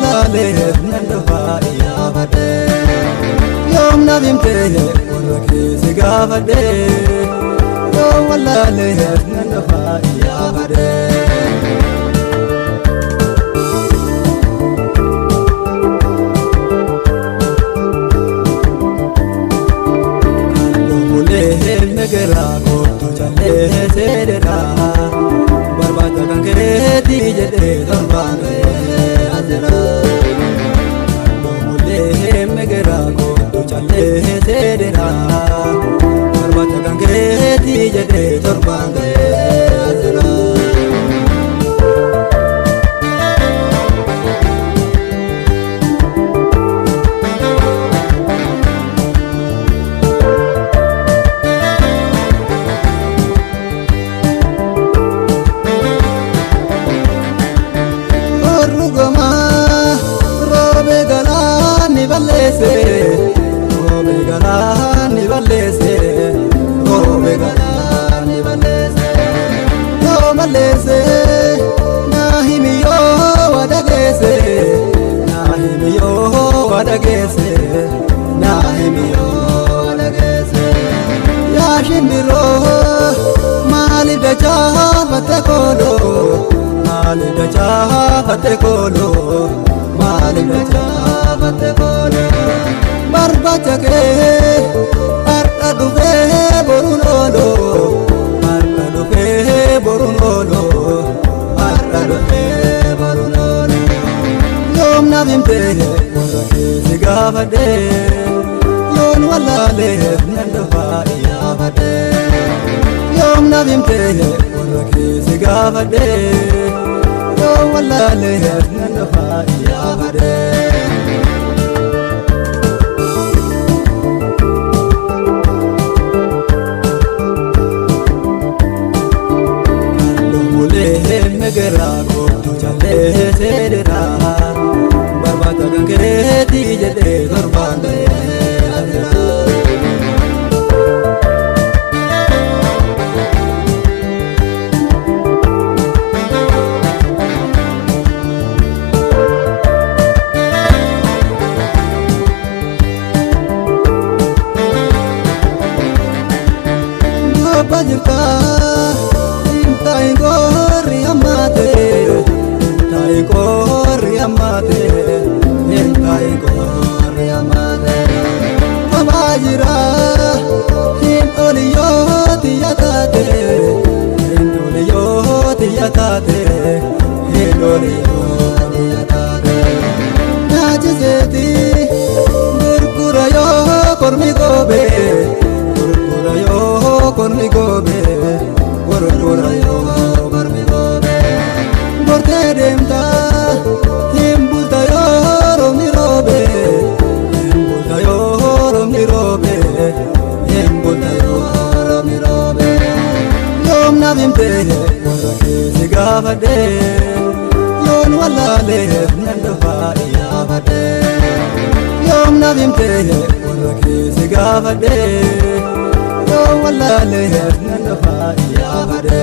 ولا ليه نندفع يا بدي يوم نبيم تيه وركي سقاف دي يوم ولا ليه نندفع يا بدي Negara kotu chale sedera barbata kangere tijede darbane azra mule negara kotu chale sedera barbata kangere tijede darbane azra Barbacha ke arta dufe borunolo arta dufe borunolo arta dufe borunolo yom nabim te warake sigavade yon wala le nandafa ya bade yom nabim te warake sigavade yon wala le nandafa ya bade Negara kotu chale sedera barbata kangere tijede darbane azra bajta intai gori amate intai gori amate abajira hin oliyoti yatate hin oliyoti yatate hin oliyoti yatate najeti gurgurayo kormi gobe gurgurayo kormi gobe gurgurayo kormi gobe gorte demta himbulta yo romi robe himbulta yo romi robe himbulta yo romi robe yom nabim te warake sigavade yon wala le nandafa ya bade yom nabim te warake sigavade yon wala le nandafa ya bade